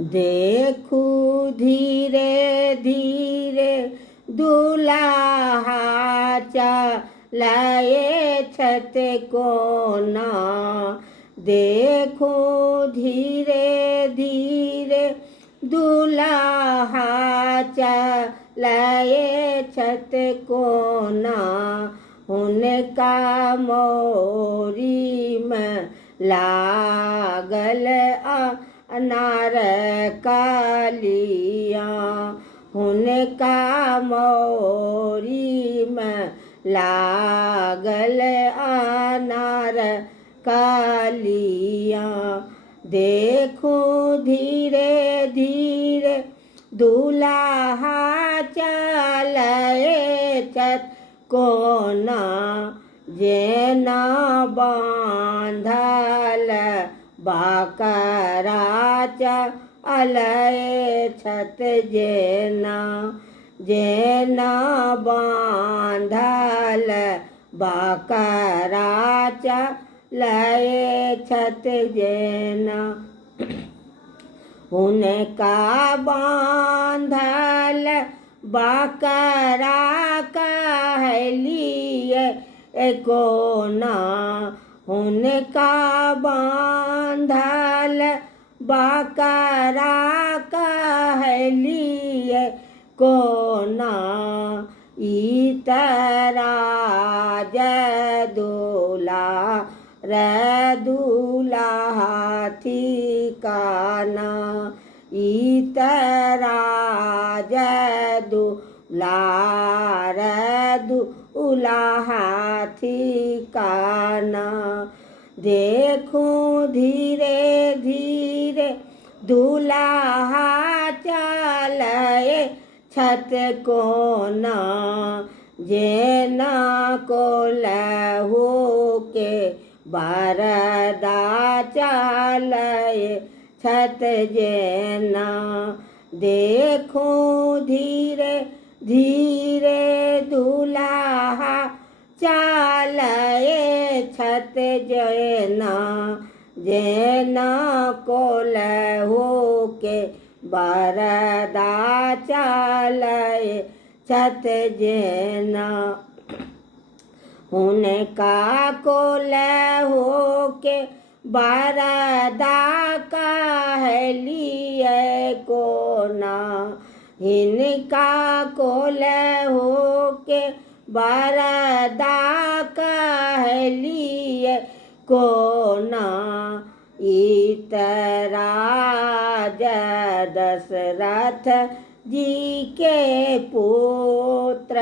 देखू धीरे धीरे दुल्हा चलाए छत कोना। देखो धीरे धीरे दुल्हा चलाए छत कोना। उनका मोरी में लागल अनार कलिया। उनका मोरी में लागल अनार कलिया। देखो धीरे धीरे दुल्हा चलाए छत कोना। जेना बांधल बकरा चलाए छत जेना। जेना बांधल बकरा चलाए छत जेना। उनका बांधल बकरा कहलिए कोना। उनका बांधल बकरा कहलिए कोना। इतरा दूल्हा रे दूल्हा ठिकाना। इतरा दूल्हा रे दूल्हा ठिकाना। देखो धीरे धीरे दुल्हा चलाए छत कोना। जेना को लहू के बरदा चलाए छत जेना। देखो धीरे धीरे दुल्हा चलाए छत जेना। जेना को लहू के बरदा चलाए छत जेना। उनका को लहू के बरदा कहलिए कोना। इनका को लहू के बरदा कहलिए कोना। इतरा दशरथ जी के पुत्र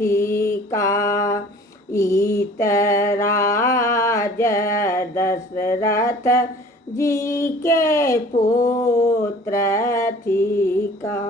थिका। इतरा दशरथ जी के पुत्र थिका।